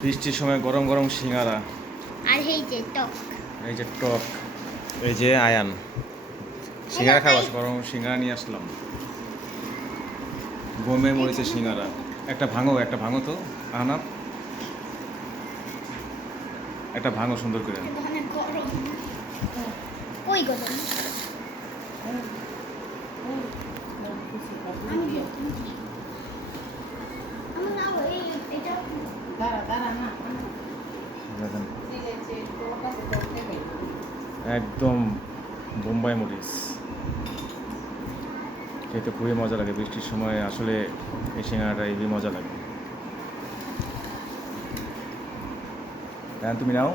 বৃষ্টির সময় গরম গরম সিঙ্গারা আর এই যে টক এই যে টক এই যে আয়ান সিঙ্গারা খাওয়া গরম সিঙ্গারা নিয়ে আসলাম বোমে মরেছে সিঙ্গারা একটা ভাঙো তো আহনাফ একটা ভাঙো সুন্দর করে অনেক গরম ওই গরম দেখেন একদম বোম্বাই মরিচ খেতে খুবই মজা লাগে বৃষ্টির সময় আসলে এই সিঙ্গারাটা এই মজা লাগে তুমি নাও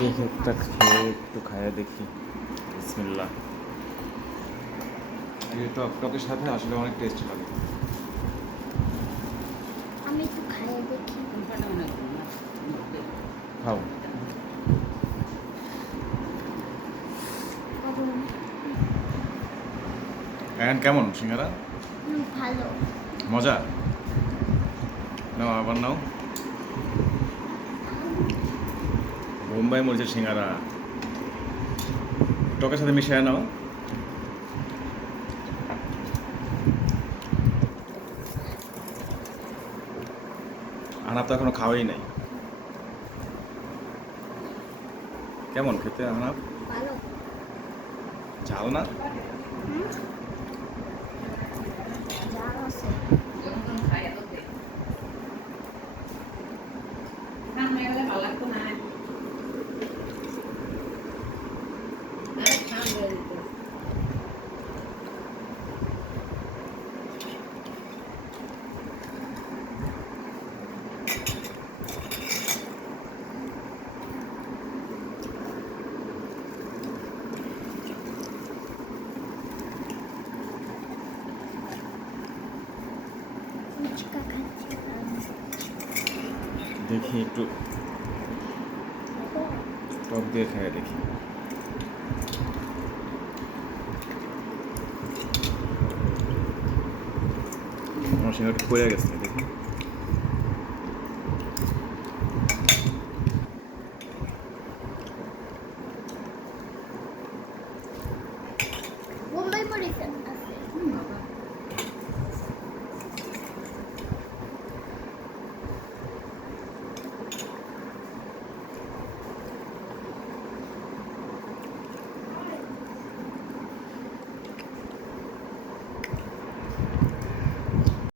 দেখি একটা খেয়ে একটু খাইয়ে দেখি বিসমিল্লাহ এই টকের সাথে আসলে অনেক টেস্ট লাগে আমি একটু খাইয়ে দেখি খাও এখন কেমন সিঙ্গারা ভালো মজা নাও আবার নাও বোম্বাই মরিচের সিঙ্গারা টকের সাথে মিশিয়ে নাও আহনাফ তো এখনো খাওয়াই নাই কেমন খেতে আহনাফ ভালো ঝাল না ঝাল আছে ফুচকা খাচ্ছি দেখি একটু টক দিয়ে খাইয়ে দেখি আমার সিঙ্গারটা পড়ে গেছে দেখি